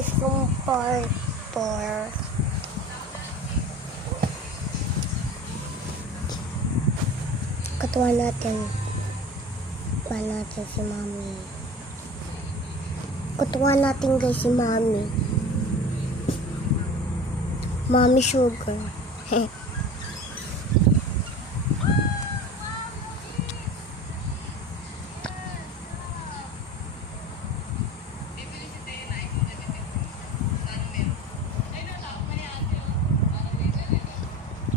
guys yung part 4. Katuwa natin. Katuwa natin si Mami. Katuwa natin guys si Mami. Mami Sugar.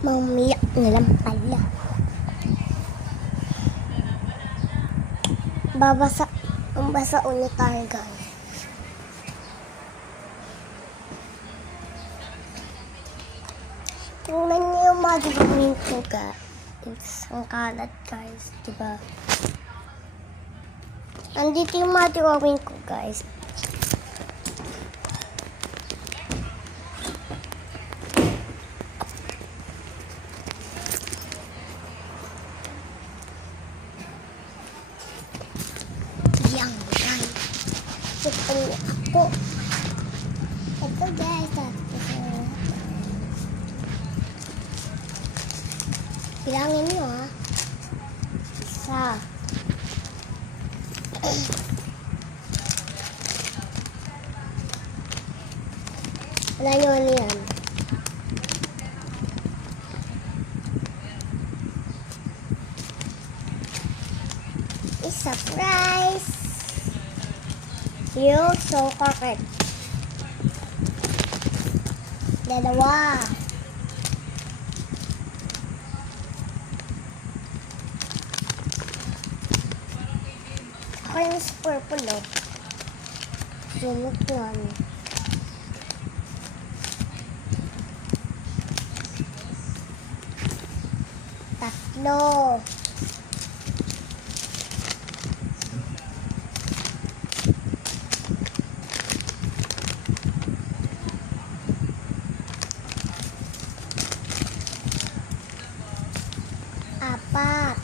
Mamiyak na lang pala. Basa ulit tayo guys. Tingnan niyo yung mga drawing ko guys. Ang kalat guys, diba? Andito yung mga drawing ko guys. Yan guys. Ito ako. Ito guys. Bilangin nyo ha. Isa. Wala nyo ano yan. Surprise! You so correct. Dalawa. Ako yung purple oh. Sunod yan. Tatlo. Apat.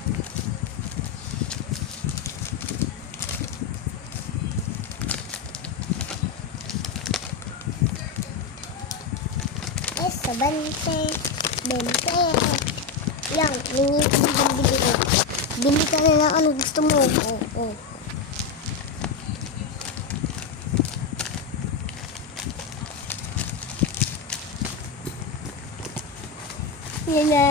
Eso, 20. Yan, bili ko. Bili ka na lang ano gusto mo. Oh. Yan na.